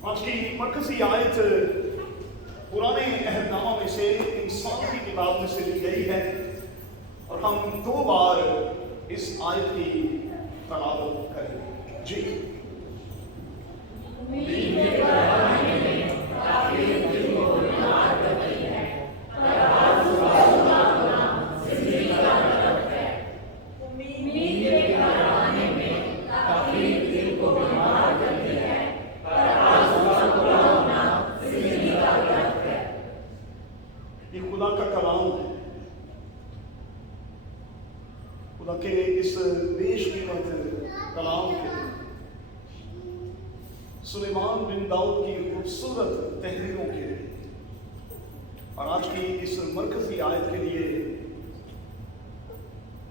आज की मरकजी आयत पुराने अहदनामा में से इंसान की किताब में से ली गई है और हम 2 बार इस आयत की तलावत करेंगे। जी। ये खुदा का कलाम है। खुदा के इस बेशकीमत कलाम के सुलेमान बिन दाऊद की खूबसूरत तहरीरों के और आज की इस मरकजी आयत के लिए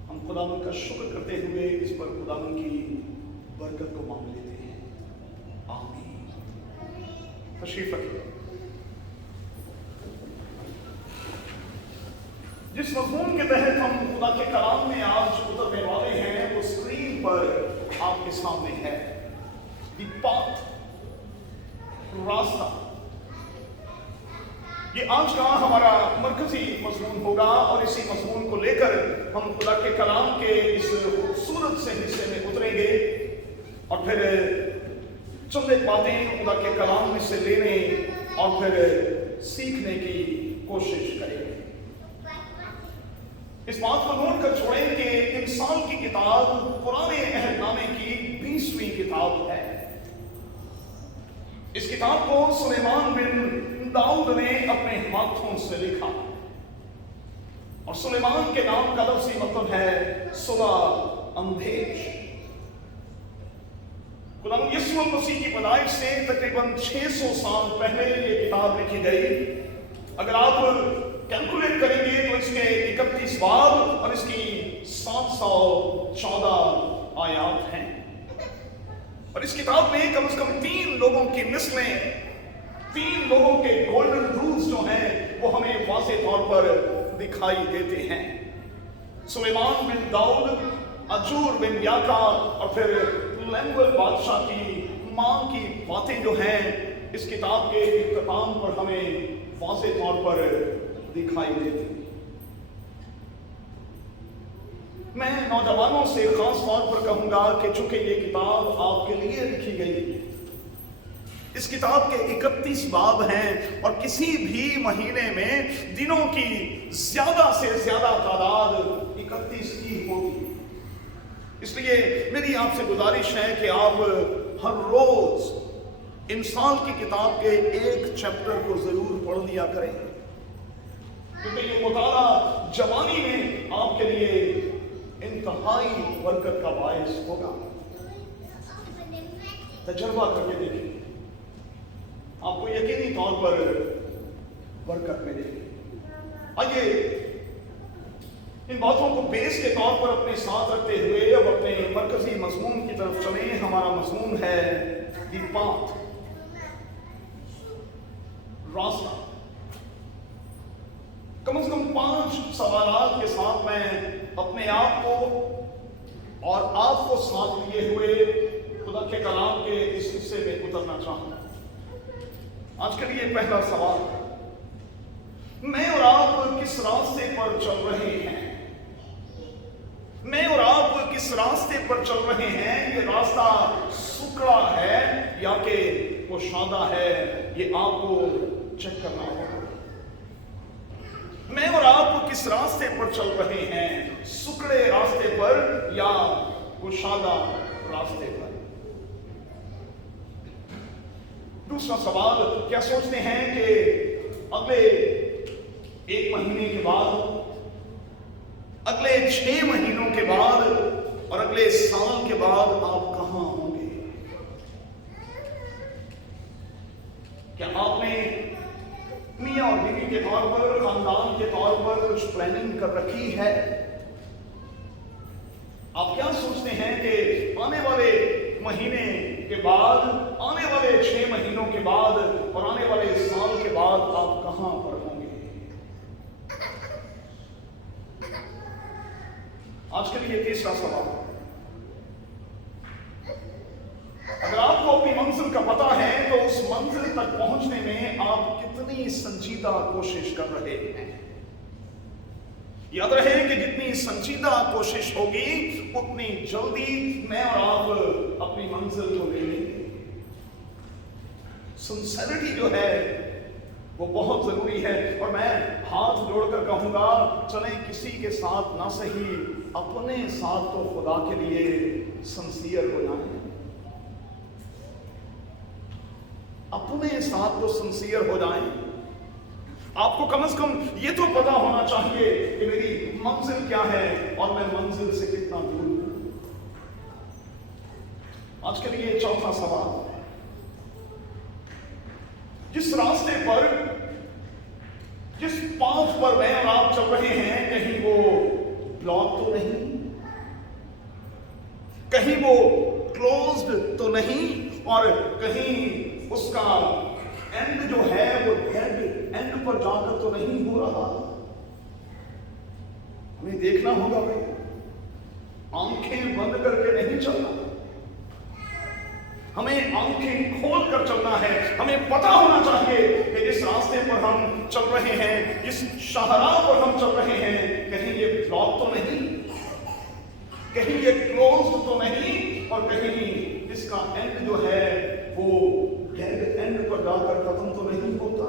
हम खुदावन का शुक्र करते हुए इस पर खुदावन की बरकत को मांग लेते हैं। आमीन। तशरीफ रखिए। जिस मज़मून के तहत हम खुदा के कलाम में आज उतरने वाले हैं वो स्क्रीन पर आपके सामने है। द पाथ, रास्ता। ये आज का हमारा मरकजी मज़मून होगा और इसी मज़मून को लेकर हम खुदा के कलाम के इस खूबसूरत से हिस्से में उतरेंगे और फिर चंद एक बातें खुदा के कलाम में से लेने और फिर सीखने की कोशिश करेंगे। इस बात को नोट कर छोड़ें कि इंसान की किताब पुराने अहदनामे की 20वीं किताब है। इस किताब को सुलेमान बिन दाऊद ने अपने हाथों से लिखा और सुलेमान के नाम का लफ्ज़ी मतलब है सुलह अंदेश। खुदावंद यीशु मसीह की पैदाइश से तकरीबन 600 साल पहले ये किताब लिखी गई। अगर आप कैलकुलेट करेंगे तो इसके 31 बाब और इसकी 714 आयात हैं और इस किताब में कम से कम 3 लोगों की मिसलें, 3 लोगों के गोल्डन रूल्स जो हैं वो हमें वाज़ेह तौर पर दिखाई देते हैं। सुलेमान बिन दाऊद, अजूर बिन याका और फिर लेमुएल बादशाह की मां की बातें जो हैं इस किताब के इख्तिताम पर हमें वाज़ेह तौर पर दिखाई देती। मैं नौजवानों से खास तौर पर कहूंगा कि चूंकि ये किताब आपके लिए लिखी गई, इस किताब के 31 बाब हैं और किसी भी महीने में दिनों की ज्यादा से ज्यादा तादाद 31 की होगी। इसलिए मेरी आपसे गुजारिश है कि आप हर रोज इंसान की किताब के एक चैप्टर को जरूर पढ़ लिया करें, क्योंकि ये मुताला जवानी में आपके लिए इंतहाई बरकत का बायस होगा। तजर्बा करके देखिए, आपको यकीनी तौर पर बरकत मिलेगी। आइए इन बातों को बेस के तौर पर अपने साथ रखते हुए अब अपने मरकजी मज़मून की तरफ चलें। हमारा मज़मून है द पाथ, रास्ता। कम से कम 5 सवालात के साथ मैं अपने आप को और आपको साथ लिए हुए खुदा के कलाम के इस हिस्से में उतरना चाहूंगा। आज के लिए पहला सवाल, मैं और आप किस रास्ते पर चल रहे हैं? मैं और आप किस रास्ते पर चल रहे हैं? ये रास्ता सुकड़ा है या कि कुशादा है? ये आपको चेक करना होगा। मैं और आप किस रास्ते पर चल रहे हैं? सुकड़े रास्ते पर या कुशादा रास्ते पर? दूसरा सवाल, क्या सोचते हैं कि अगले 1 महीने के बाद, अगले 6 महीनों के बाद और अगले साल के बाद आप कहां होंगे? क्या आपने मियां और बीवी के तौर पर, खानदान के तौर पर कुछ प्लानिंग कर रखी है? आप क्या सोचते हैं कि आने वाले महीने के बाद, आने वाले 6 महीनों के बाद और आने वाले साल के बाद आप कहां पर होंगे? आज के लिए तीसरा सवाल, अगर आपको अपनी मंजिल का पता है तो उस मंजिल तक पहुंचने में आप कितनी संजीदा कोशिश कर रहे हैं। याद रहे कि जितनी संजीदा कोशिश होगी उतनी जल्दी मैं और आप अपनी मंजिल को ले लेंगे। सिंसेरिटी जो है वो बहुत जरूरी है। और मैं हाथ जोड़कर कहूंगा, चले किसी के साथ ना सही, अपने साथ तो खुदा के लिए सिंसियर हो जाएं। अपने साथ तो सिंसियर हो जाएं। आपको कम से कम ये तो पता होना चाहिए कि मेरी मंजिल क्या है और मैं मंजिल से कितना दूर हूं। आज के लिए चौथा सवाल, जिस रास्ते पर, जिस पाथ पर मैं और आप चल रहे हैं, कहीं वो ब्लॉक तो नहीं, कहीं वो क्लोज्ड तो नहीं, और कहीं उसका एंड जो है वो डेड एंड पर जाकर तो नहीं हो रहा। हमें देखना होगा भाई, आंखें बंद करके नहीं चलना, हमें आंखें खोल कर चलना है। हमें पता होना चाहिए कि जिस रास्ते पर हम चल रहे हैं, जिस शाहराह पर हम चल रहे हैं, कहीं ये ब्लॉक तो नहीं, कहीं ये क्लोज्ड तो नहीं, और कहीं इसका एंड जो है वो डेड एंड पर जाकर खत्म तो नहीं होता।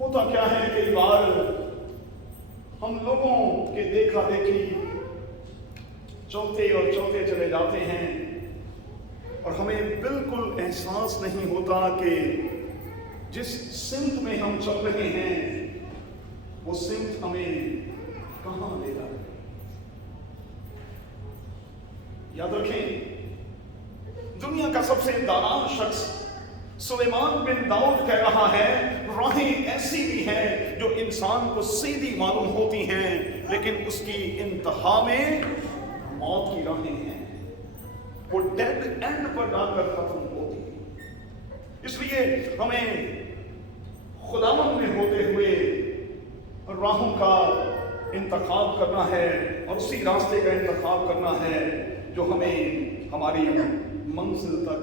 होता क्या है, कई बार हम लोगों के देखा देखी चलते और चलते चले जाते हैं और हमें बिल्कुल एहसास नहीं होता कि जिस सिमत में हम चल रहे हैं वो सिमत हमें कहां ले रहा है। याद रखें, दुनिया का सबसे दाना शख्स सुलेमान बिन दाऊद कह रहा है, राहें ऐसी भी हैं जो इंसान को सीधी मालूम होती हैं, लेकिन उसकी इंतहा में मौत की राहें हैं, वो डेड एंड पर जाकर खत्म होती है। इसलिए हमें खुदावंद में होते हुए राहों का इंतखाब करना है और उसी रास्ते का इंतखाब करना है जो हमें हमारी मंजिल तक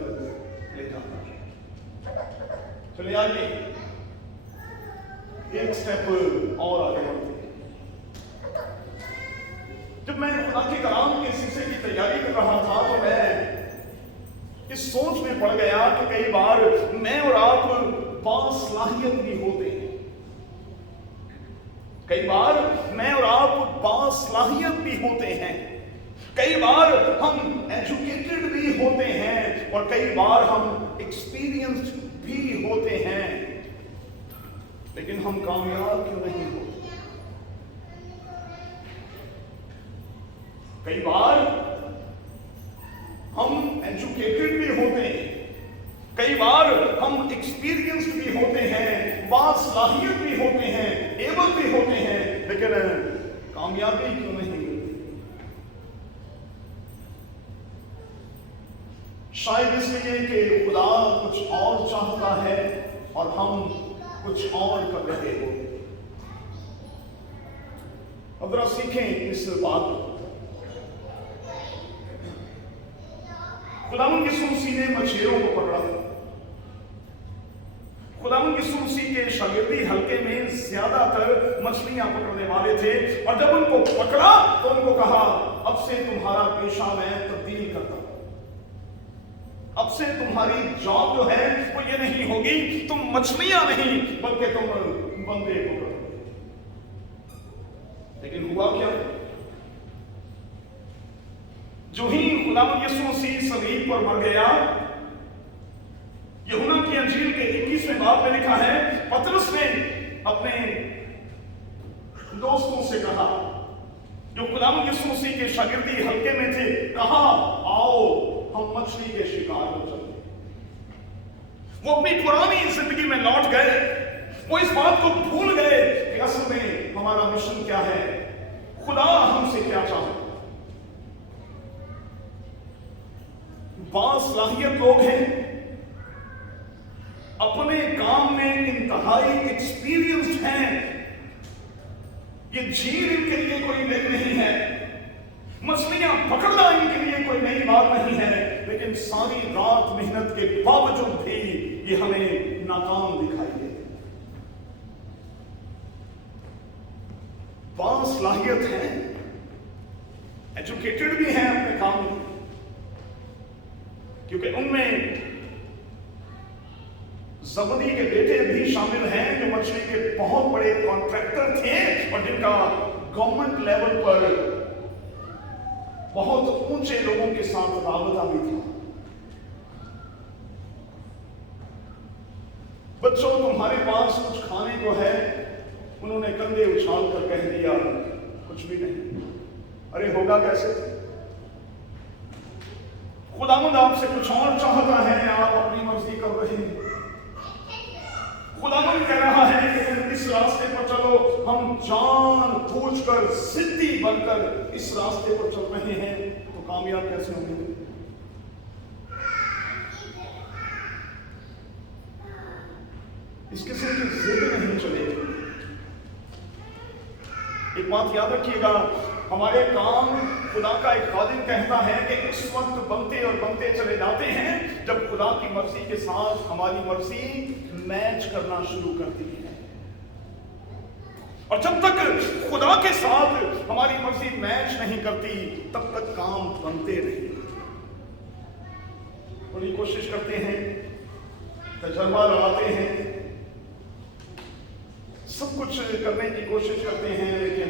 ले जाता है। चलिए आगे एक स्टेप और आगे बढ़ते हैं। जब मैं खुदा के कलाम के सिलसिले की तैयारी कर रहा था तो मैं इस सोच में पड़ गया कि कई बार मैं और आप बासलाहियत भी होते हैं, कई बार मैं और आप बासलाहियत भी होते हैं, कई बार हम एजुकेटेड भी होते हैं और कई बार हम एक्सपीरियंस्ड भी होते हैं, लेकिन हम कामयाब क्यों नहीं होते? कई बार हम एजुकेटेड भी होते हैं, कई बार हम एक्सपीरियंस्ड भी होते हैं, बासलाहियत भी होते हैं, एबल भी होते हैं, लेकिन कामयाबी क्यों नहीं होती? शायद इसलिए कि खुदा कुछ और चाहता है और हम कुछ और कर रहे हो। अब जरा सीखें इस बात को। खुदावंद यीशु मसीह ने मछलियों को पकड़ा, खुदावंद यीशु मसीह के शागिर्दी हल्के में ज्यादातर मछलियां पकड़ने वाले थे, और जब उनको पकड़ा तो उनको कहा, अब से तुम्हारा पेशा मैं तब्दील करता हूं, अब से तुम्हारी जॉब जो है वो ये नहीं होगी, तुम मछलियां नहीं बल्कि तुम बंदे हो। लेकिन हुआ क्या? जो ही खुदावंद यीशु मसीह सलीब पर मर गया, यूहन्ना की अंजील के 21वें बाब में लिखा है, पतरस ने अपने दोस्तों से कहा, जो खुदावंद यीशु मसीह के शागिर्दी हल्के में थे, कहा आओ हम मछली के शिकार हो चलते। वो अपनी पुरानी जिंदगी में लौट गए, वो इस बात को भूल गए कि असल में हमारा मिशन क्या है, खुदा हमसे क्या चाहता है। बासलाहियत लोग हैं, अपने काम में इंतहाई एक्सपीरियंस्ड हैं, ये झील इनके लिए कोई नई नहीं है, मछलियां पकड़ना इनके लिए कोई नई सारी रात मेहनत के बावजूद भी ये हमें नाकाम दिखाई दे। बासलाहियत है, एजुकेटेड भी हैं अपने काम में, क्योंकि उनमें जबदी के बेटे भी शामिल हैं जो मछली के बहुत बड़े कॉन्ट्रैक्टर थे और जिनका गवर्नमेंट लेवल पर बहुत ऊंचे लोगों के साथ राबता भी था। बच्चों, तुम्हारे पास कुछ खाने को है? उन्होंने कंधे उछाल कर कह दिया, कुछ भी नहीं। अरे होगा कैसे? खुदावंद आपसे कुछ और चाहता है, आप अपनी मर्जी कर रहे हैं। खुदावंद कह रहा है कि तुम इस रास्ते पर चलो, हम जानबूझकर जिद्दी बनकर इस रास्ते पर चल रहे हैं, तो कामयाब कैसे होंगे? इस किस्म की जिद नहीं चलेगी। एक बात याद रखिएगा, हमारे काम, खुदा का एक खादिम कहता है कि उस वक्त बनते और बनते चले जाते हैं जब खुदा की मर्जी के साथ हमारी मर्जी मैच करना शुरू करती है। और जब तक खुदा के साथ हमारी मर्जी मैच नहीं करती, तब तक काम बनते नहीं। बड़ी कोशिश करते हैं, तजर्बा लगाते हैं, सब कुछ करने की कोशिश करते हैं, लेकिन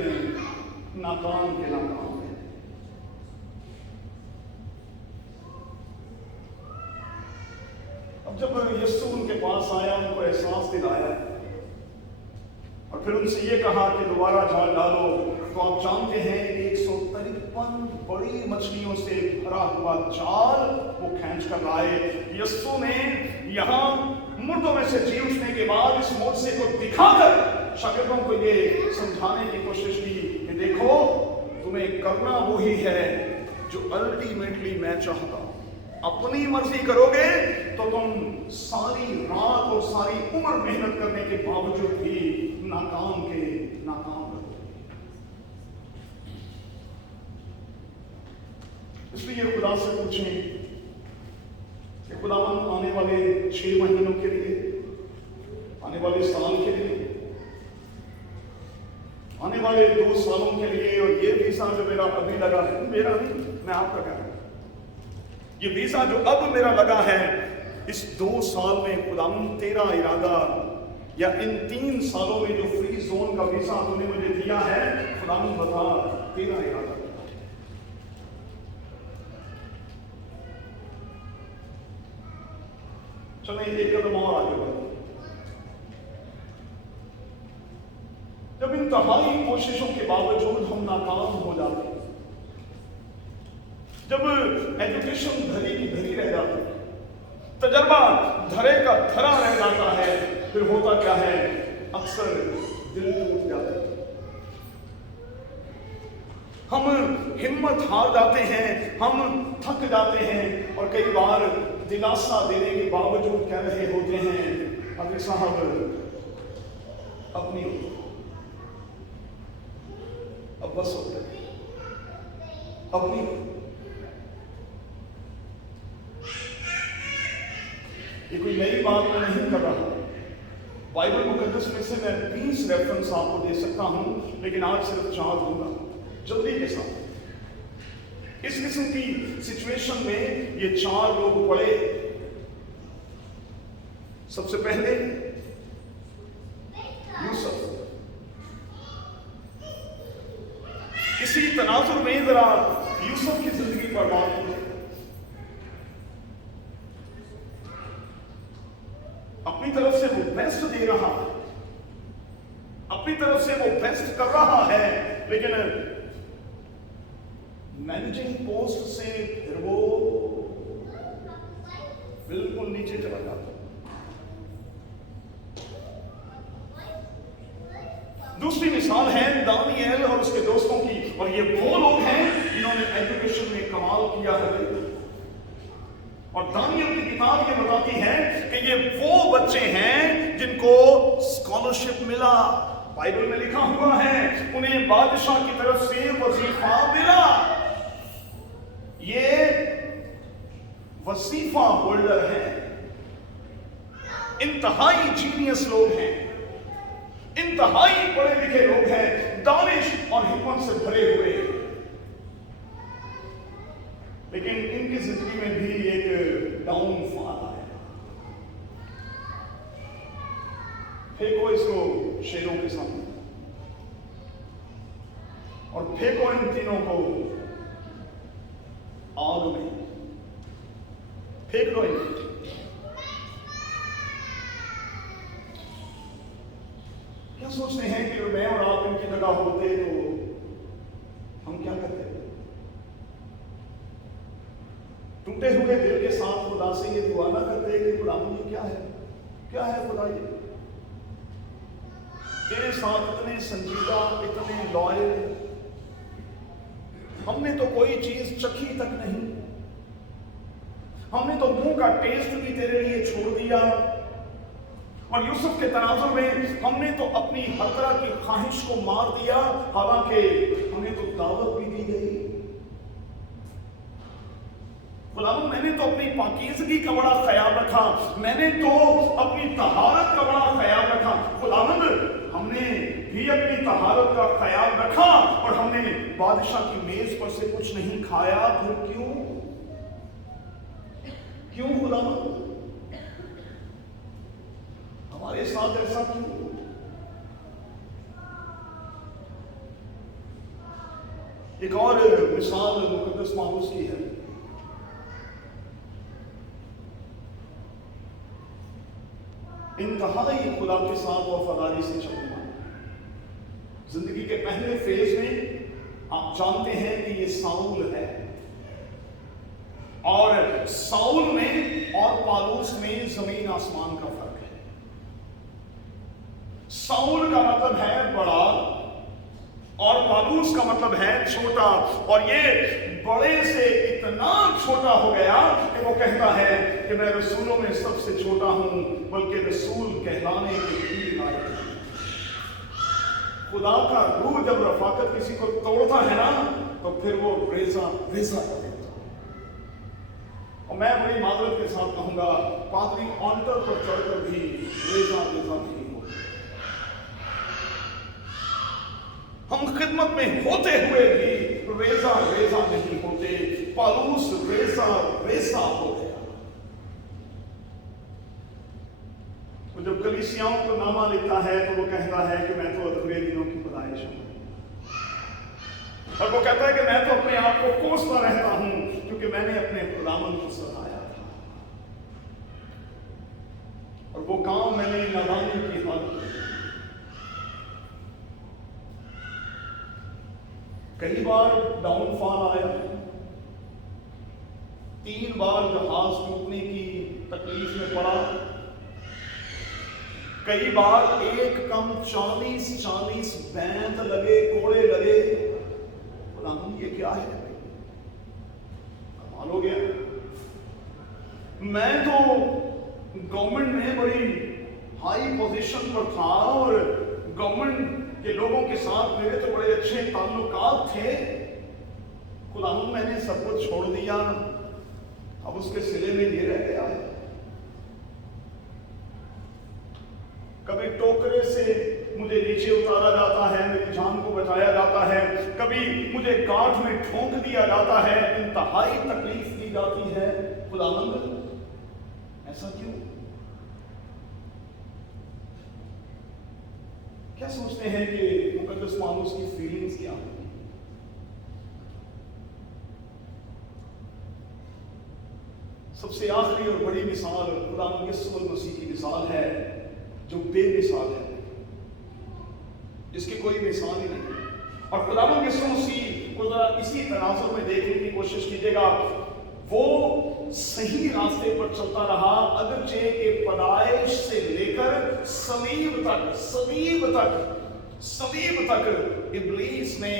नाकाम के नाकाम है। अब जब यीशु उनके पास आया, उनको एहसास दिलाया और फिर उनसे ये कहा कि दोबारा जाल डालो, तो आप जानते हैं 153 बड़ी मछलियों से भरा हुआ जाल वो खींच कर लाए। यीशु ने यहाँ मुर्दों में से जी उठने के बाद इस मोर्चे को दिखाकर शागिर्दों को ये समझाने की कोशिश की कि देखो, तुम्हें करना वही है जो अल्टीमेटली मैं चाहता हूं। अपनी मर्जी करोगे तो तुम सारी रात और सारी उम्र मेहनत करने के बावजूद भी नाकाम रहोगे। इसलिए खुदा से पूछें कि खुदावंद आने वाले 6 महीनों के लिए, आने वाले साल के लिए, आने वाले 2 सालों के लिए, और ये वीजा जो मेरा अभी लगा है, मेरा नहीं, मैं आपका कह रहा हूं, ये वीजा जो अब मेरा लगा है, इस 2 साल में खुदावंद तेरा इरादा, या इन 3 सालों में जो फ्री जोन का वीजा तूने मुझे दिया है, खुदावंद बता तेरा इरादा। चलें एक कदम और आगे बढ़े। जब इंतहाई कोशिशों के बावजूद हम नाकाम हो जाते हैं, जब एजुकेशन धरी की धरी रह जाती है, तजर्बा धरे का धरा रह जाता है, फिर होता क्या है, अक्सर दिल टूट जाता है, हम हिम्मत हार जाते हैं, हम थक जाते हैं, और कई बार दिलासा देने के बावजूद कह रहे होते हैं, अभी साहब अपनी अब बस होता है, अपनी। ये कोई नई बात मैं नहीं कर रहा, बाइबल मुकद्दस में से मैं 20 रेफरेंस आपको दे सकता हूं, लेकिन आज सिर्फ 4 दूंगा जल्दी के साथ। इस किस्म की सिचुएशन में ये 4 लोग पड़े। सबसे पहले यूसुफ। इसी तनाजुर में जरा यूसुफ की जिंदगी पर बात कीजिए। अपनी तरफ से वो बेस्ट दे रहा है, अपनी तरफ से वो बेस्ट कर रहा है, लेकिन मैनेजिंग पोस्ट से फिर वो बिल्कुल नीचे चला जाता है। दूसरी मिसाल है दानियल और उसके दोस्तों की, और ये वो लोग हैं जिन्होंने एजुकेशन में कमाल किया है। और दानियल की किताब ये बताती है कि ये वो बच्चे हैं जिनको स्कॉलरशिप मिला, बाइबल में लिखा हुआ है, उन्हें बादशाह की तरफ से वजीफा मिला। ये वजीफा वजीफा होल्डर हैं, इंतहाई जीनियस लोग हैं, इंतहाई पढ़े लिखे लोग हैं, दानिश और हिकमत से भरे हुए, लेकिन इनकी जिंदगी में भी एक डाउनफॉल आया। फेंको इसको शेरों के सामने और फेंको इन तीनों को आग में, फेंक दो इन्हें। क्या सोचते हैं कि मैं और आप इनकी जगह होते तो हम क्या करते? टूटे हुए दिल के साथ खुदा से ये दुआ ना करते कि खुदा ये क्या है खुदा, ये तेरे साथ इतने संजीदा, इतने लॉयल, हमने तो कोई चीज चखी तक नहीं, हमने तो मुंह का टेस्ट भी तेरे लिए छोड़ दिया, और यूसुफ के तनाजुर में हमने तो अपनी हर तरह की ख्वाहिश को मार दिया, हालांकि हमें तो दावत भी दी गई। खुदावंद मैंने तो अपनी पाकीज़गी का बड़ा ख्याल रखा, मैंने तो अपनी तहारत का बड़ा ख्याल रखा। खुदावंद हमने भी अपनी तहारत का ख्याल रखा और हमने बादशाह की मेज पर से कुछ नहीं खाया, फिर क्यों खुदावंद हमारे साथ ऐसा क्यों? एक और मिसाल मुकद्दस मामूस की है। इंतहाई खुदा के साथ वफादारी से चलना। जिंदगी के पहले फेज में आप जानते हैं कि ये साउल है, और साउल में और पालूस में जमीन आसमान का फर्क है। साउल का मतलब है बड़ा और पालूस का मतलब है छोटा, और ये बड़े से इतना छोटा हो गया कि वो कहता है कि मैं रसूलों में सबसे छोटा हूं, बल्कि रसूल कहलाने के भी लायक हूं। खुदा का रूह जब रफाकत किसी को तोड़ता है ना, तो फिर वो रेजा कर देता। और मैं बड़ी मादरत के साथ कहूंगा, पादरी ऑल्टर पर चढ़कर भी रेजा नहीं होता। हम खिदमत में होते हुए भी रेजा नहीं होते। पालूस रेजा हो गया। तो जब कलीसियाओं को नामा लिखता है तो वो कहता है कि मैं तो अधूरे दिनों की पैदाइश हूं, और वो कहता है कि मैं तो अपने आप को कोसता रहता हूं क्योंकि मैंने अपने खुदावंद को सताया था, और वो काम मैंने नादानी की हालत में। कई बार डाउनफॉल आया, 3 बार जहाज टूटने की तकलीफ में पड़ा, कई बार एक कम 40 बैंत लगे, कोड़े लगे। ये क्या है? कमाल हो गया। मैं तो गवर्नमेंट में बड़ी हाई पोजीशन पर था और गवर्नमेंट के लोगों के साथ मेरे तो बड़े अच्छे ताल्लुकात थे। खुदावंद मैंने सब कुछ छोड़ दिया, अब उसके सिले में ये रह गया है। कभी टोकरे से मुझे नीचे उतारा जाता है, मेरी जान को बचाया जाता है, कभी मुझे गांठ में ठोंक दिया जाता है, इंतहाई तकलीफ दी जाती है। खुदावंद ऐसा क्यों? क्या सोचते हैं कि मुकद्दस मानूस की फीलिंग्स क्या है? सबसे आखिरी और बड़ी मिसाल खुदावंद यीशु मसीह की मिसाल है, जो बेमिसाल है, जिसकी कोई मिसाल ही नहीं। और खुदावंद यीशु मसीह को जरा इसी तनाजुर में देखने की कोशिश कीजिएगा। वो सही रास्ते पर चलता रहा, अगरचे के पैदाइश से लेकर सलीब तक इब्लीस ने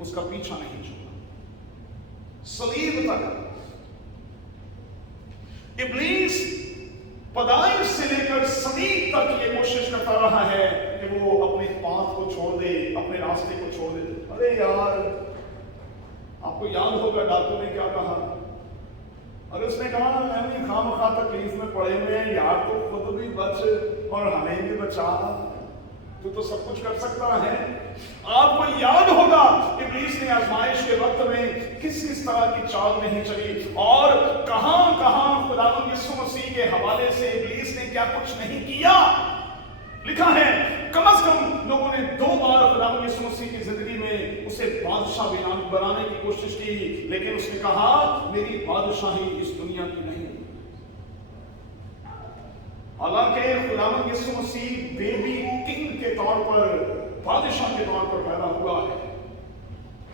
उसका पीछा नहीं छोड़ा। सलीब तक इब्लीस पैदाइश से लेकर सलीब तक ये कोशिश करता रहा है कि वो अपने पाथ को छोड़ दे, अपने रास्ते को छोड़ दे। अरे यार, आपको याद होगा डाकू ने क्या कहा? اگر اس نے کہا نہیں خواہ تکلیف میں پڑے ہوئے ہیں یار تو خود بھی بچ اور ہمیں بھی بچا، تو سب کچھ کر سکتا ہے۔ آپ کو یاد ہوگا ابلیس نے آزمائش کے وقت میں کس طرح کی چال نہیں چلی اور کہاں خداوند یسوع مسیح کے حوالے سے ابلیس نے کیا کچھ نہیں کیا۔ لکھا ہے کم از کم لوگوں نے 2 بار خداوند یسوع مسیح کی زندگی میں اسے بادشاہ بنانے کی کوشش کی، لیکن اس نے کہا میری بادشاہی اس دنیا کی نہیں۔ حالانکہ خداوند یسوع مسیح بیبی کنگ کے طور پر، بادشاہ کے طور پر پیدا ہوا ہے،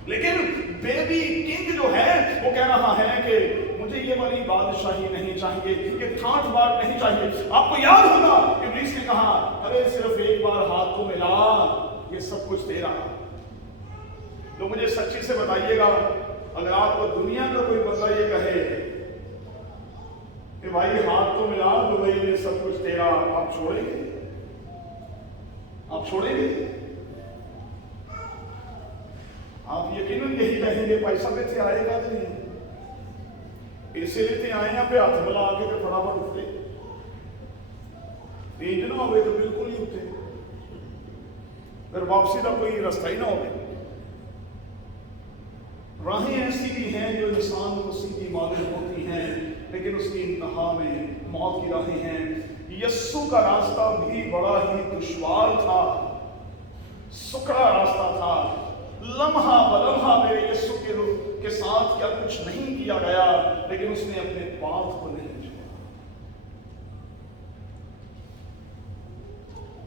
لیکن بیبی کنگ جو ہے وہ کہہ رہا ہے کہ مجھے یہ والی بادشاہی نہیں چاہیے، یہ ٹھاٹ باٹ نہیں چاہیے۔ آپ کو یاد ہوگا ابلیس نے کہا ارے صرف ایک بار ہاتھ کو ملا، یہ سب کچھ تیرا۔ تو مجھے سچی سے بتائیے گا، اگر آپ کو دنیا کا کوئی بندہ یہ کہے کہ بھائی ہاتھ تو ملا تو بھائی یہ سب کچھ تیرا، آپ چھوڑیں گے؟ آپ چھوڑیں گے؟ آپ یقیناً یہی کہیں گے پیسہ لیتے آئے گا نہیں، پیسے لیتے آئے ہیں پہ ہاتھ ملا کے تو فٹافٹ اٹھتے، رینج نہ ہوئے تو بالکل ہی اٹھتے، پھر واپسی کا کوئی رستہ ہی نہ ہوگا۔ راہیں ایسی بھی ہیں جو انسان کو سیدھی معلوم ہوتی ہیں، لیکن اس کی انتہا میں موت کی راہیں ہیں۔ یسوع کا راستہ بھی بڑا ہی دشوار تھا، سکڑا راستہ تھا۔ لمحہ بلمحہ میرے یسوع کے ساتھ کیا کچھ نہیں کیا گیا، لیکن اس نے اپنے پاتھ کو نہیں چھوڑا۔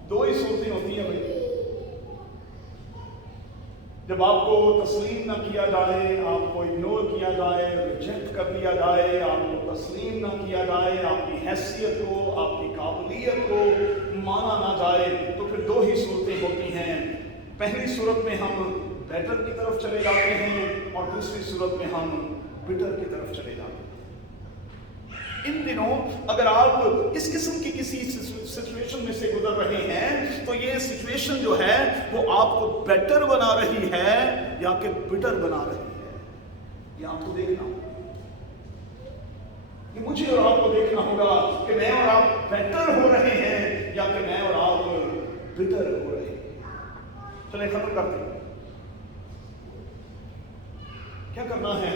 2 ہی صورتیں ہوتی ہیں بھائی، جب آپ کو تسلیم نہ کیا جائے، آپ کو اگنور کیا جائے، ریجیکٹ کر دیا جائے، آپ کو تسلیم نہ کیا جائے، آپ کی حیثیت کو، آپ کی قابلیت کو مانا نہ جائے، تو پھر 2 ہی صورتیں ہوتی ہیں۔ پہلی صورت میں ہم بیٹر کی طرف چلے جاتے ہیں اور دوسری صورت میں ہم بٹر کی طرف چلے جاتے ہیں۔ ان دنوں اگر آپ اس قسم کی کسی سچویشن میں سے گزر رہے ہیں تو یہ سچویشن جو ہے وہ آپ کو بیٹر بنا رہی ہے یا کہ بٹر بنا رہی ہے، یہ آپ کو دیکھنا ہوگا، یہ مجھے اور آپ کو دیکھنا ہوگا کہ میں اور آپ بیٹر ہو رہے ہیں یا کہ میں اور آپ بٹر ہو رہے ہیں۔ چلیں ختم کرتے ہیں، کیا کرنا ہے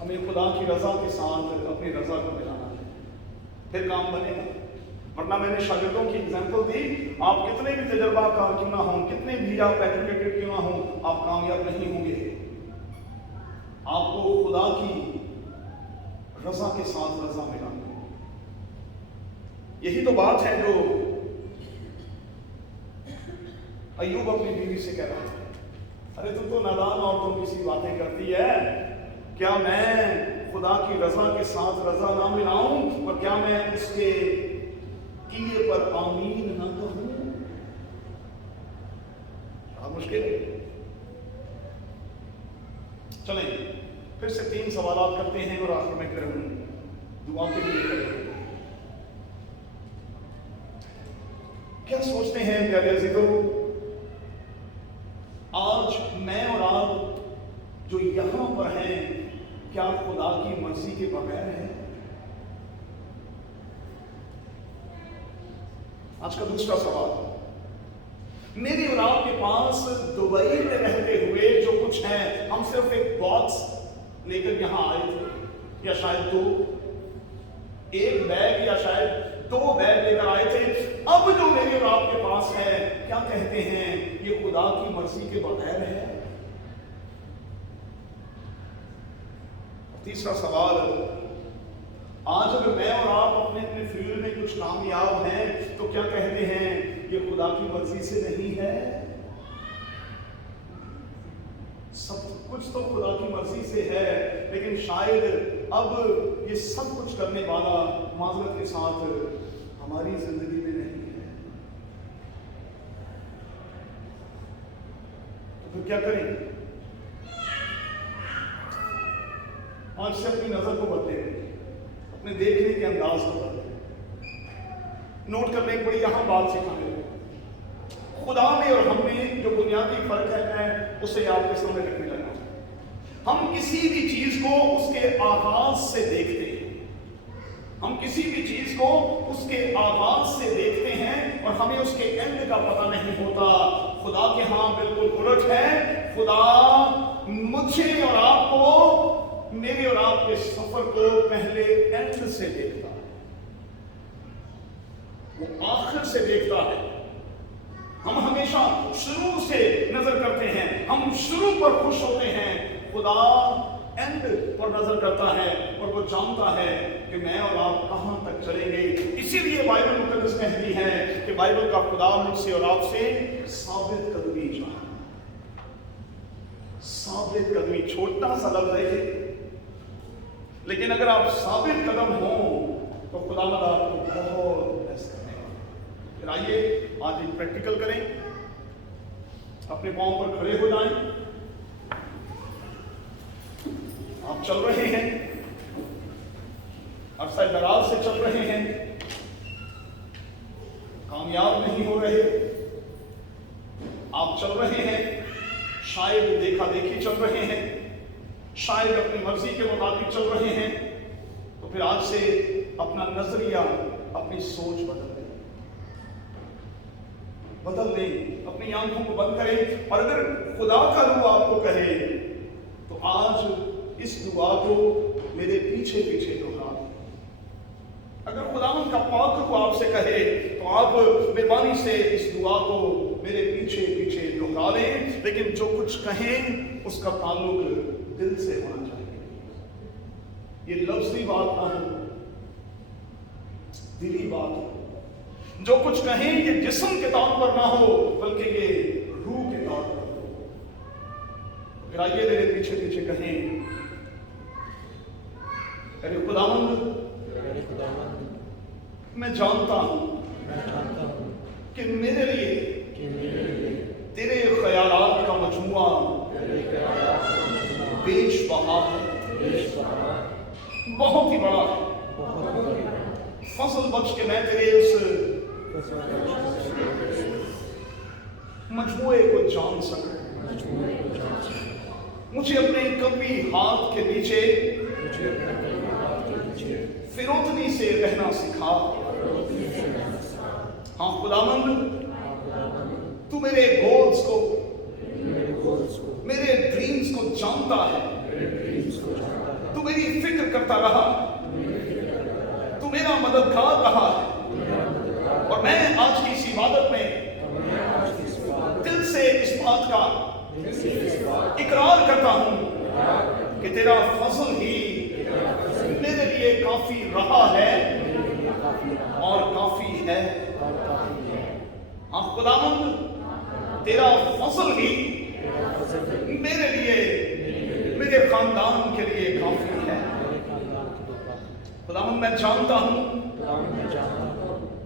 ہمیں خدا کی رضا کے ساتھ اپنی رضا کو ملانا ہے، پھر کام بنے گا۔ ورنہ میں نے شاگردوں کی اگزامپل دی، آپ کتنے بھی تجربہ کار کیوں نہ ہوں، کتنے بھی آپ ایجوکیٹڈ کیوں نہ ہوں، آپ کامیاب نہیں ہوں گے۔ آپ کو خدا کی رضا کے ساتھ رضا ملانا ہے۔ یہی تو بات ہے جو ایوب اپنی بیوی سے کہہ رہا تھا، ارے تم تو نادان عورتوں کی سی باتیں کرتی ہے، کیا میں خدا کی رضا کے ساتھ رضا نہ ملاؤں اور کیا میں اس کے کیے پر آمین نہ کہوں؟ مشکل ہے۔ چلیں پھر سے 3 سوالات کرتے ہیں اور آخر میں پھر ہم دعا کے لیے کریں۔ کیا سوچتے ہیں پیارے عزیزوں، آج میں اور آپ جو یہاں پر ہیں کیا خدا کی مرضی کے بغیر ہیں؟ آج کا دوسرا سوال، میری اور آپ کے پاس دبئی میں رہتے ہوئے جو کچھ ہے، ہم صرف ایک باکس لے کر یہاں آئے تھے، یا شاید 2 ایک بیگ یا شاید 2 بیگ لے کر آئے تھے۔ اب جو میرے اور آپ کے پاس ہے، کیا کہتے ہیں یہ خدا کی مرضی کے بغیر ہے؟ تیسرا سوال، آج اگر میں اور آپ اپنے فیلڈ میں کچھ کامیاب ہیں تو کیا کہتے ہیں یہ خدا کی مرضی سے نہیں ہے؟ سب کچھ تو خدا کی مرضی سے ہے، لیکن شاید اب یہ سب کچھ کرنے والا معذرت کے ساتھ ہماری زندگی میں نہیں ہے، تو پھر کیا کریں؟ آج سے اپنی نظر کو بدلیں، اپنے دیکھنے کے انداز کو بدلیں۔ نوٹ کرنے ایک بڑی اہم بات سکھانے لگے، خدا میں اور ہم میں جو بنیادی فرق ہے میں اسے آپ کے سامنے رکھنے لگا۔ ہم کسی بھی چیز کو اس کے آغاز سے دیکھتے ہیں، ہم کسی بھی چیز کو اس کے آغاز سے دیکھتے ہیں اور ہمیں اس کے اینڈ کا پتہ نہیں ہوتا۔ خدا کے ہاں بالکل الٹ ہے، خدا مجھے اور آپ کو، میرے اور آپ کے سفر کو پہلے اینڈ سے دیکھتا ہے، وہ آخر سے دیکھتا ہے۔ ہم ہمیشہ شروع سے نظر کرتے ہیں، ہم شروع پر خوش ہوتے ہیں، خدا اینڈ پر نظر کرتا ہے اور وہ جانتا ہے کہ میں اور آپ کہاں تک چلیں گے۔ اسی لیے بائبل مقدس کہتی ہے کہ بائبل کا خدا مجھ سے اور آپ سے ثابت قدمی چاہتا ہے۔ ثابت قدمی چھوٹا سا لفظ ہے، لیکن اگر آپ ثابت قدم ہوں تو خدا مند آپ کو بہت بہتر کرے گا۔ پھر آئیے آج ایک پریکٹیکل کریں، اپنے پاؤں پر کھڑے ہو جائیں۔ آپ چل رہے ہیں، عرصہ دراز سے چل رہے ہیں، کامیاب نہیں ہو رہے، آپ چل رہے ہیں، شاید دیکھا دیکھی چل رہے ہیں، شاید اپنی مرضی کے مطابق چل رہے ہیں، تو پھر آج سے اپنا نظریہ، اپنی سوچ بدل دیں، اپنی آنکھوں کو بند کریں، اور اگر خدا کا روح آپ کو کہے تو آج اس دعا کو میرے پیچھے پیچھے دہرا دیں۔ اگر خداوند کا پاک روح آپ سے کہے تو آپ مہربانی سے اس دعا کو میرے پیچھے پیچھے دہرا لیں، لیکن جو کچھ کہیں اس کا تعلق دل سے ہونا چاہیے، یہ لفظی بات نہ ہو، دلی بات ہو۔ جو کچھ کہیں یہ جسم کے طور پر نہ ہو بلکہ یہ روح کے طور پر ہو۔ پھر آئیے میرے پیچھے پیچھے کہیں، اے خداوند میں جانتا ہوں کہ میرے لیے تیرے خیالات کا مجموعہ بیش بہا ہے، بہت ہی بڑا ہے۔ فضل بخش کے میں تیرے اس مجموعے کو جان سکوں، مجھے اپنے کبھی ہاتھ کے نیچے فروتنی سے رہنا سکھا۔ ہاں خداوند، تو میرے گولز کو، میرے ڈریمز کو جانتا ہے، تو میری فکر کرتا رہا، تو میرا مددگار رہا ہے، اور میں آج کی اس عبادت میں دل سے اس بات کا اقرار کرتا ہوں کہ تیرا فضل ہی میرے لیے کافی رہا ہے اور کافی ہے۔ ہاں خداوند، تیرا فضل ہی میرے لیے، میرے خاندان کے لیے کافی ہے۔ خداوند میں جانتا ہوں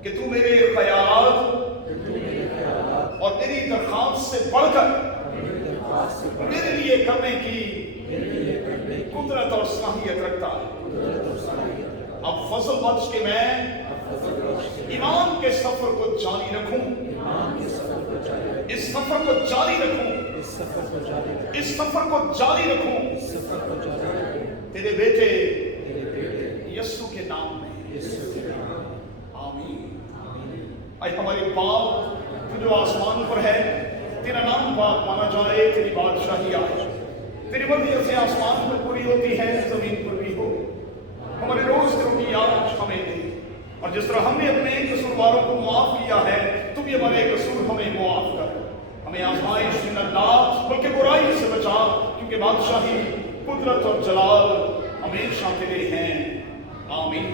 کہ تو میرے خیالات اور میری درخواست سے بڑھ کر میرے لیے کرنے کی قدرت اور صلاحیت رکھتا ہے۔ اب فضل بخش کے میں ایمان کے سفر کو جاری رکھوں، اس سفر کو جاری رکھوں، اس سفر کو جاری رکھوں تیرے بیٹے یسوع کے نام میں، آمین۔ اے ہمارے باپ تو جو آسمان پر ہے، تیرا نام پاک مانا جائے، تیری بادشاہی آئے، تیری مرضی سے آسمان پر پوری ہوتی ہے، زمین پر بھی ہو۔ ہمارے روز کی روٹی آج ہمیں دے، اور جس طرح ہم نے اپنے قصورواروں کو معاف کیا ہے، تو بھی ہمارے قصور ہمیں معاف کر، ہمیں آزمائش میں نہ ڈال بلکہ برائی سے بچا، کیونکہ بادشاہی، قدرت اور جلال ہمیشہ تیرے ہیں، آمین۔